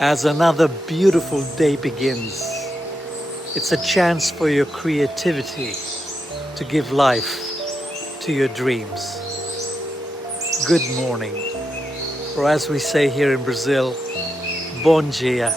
as another beautiful day begins. It's a chance for your creativity to give life to your dreams. Good morning, or as we say here in Brazil, bom dia.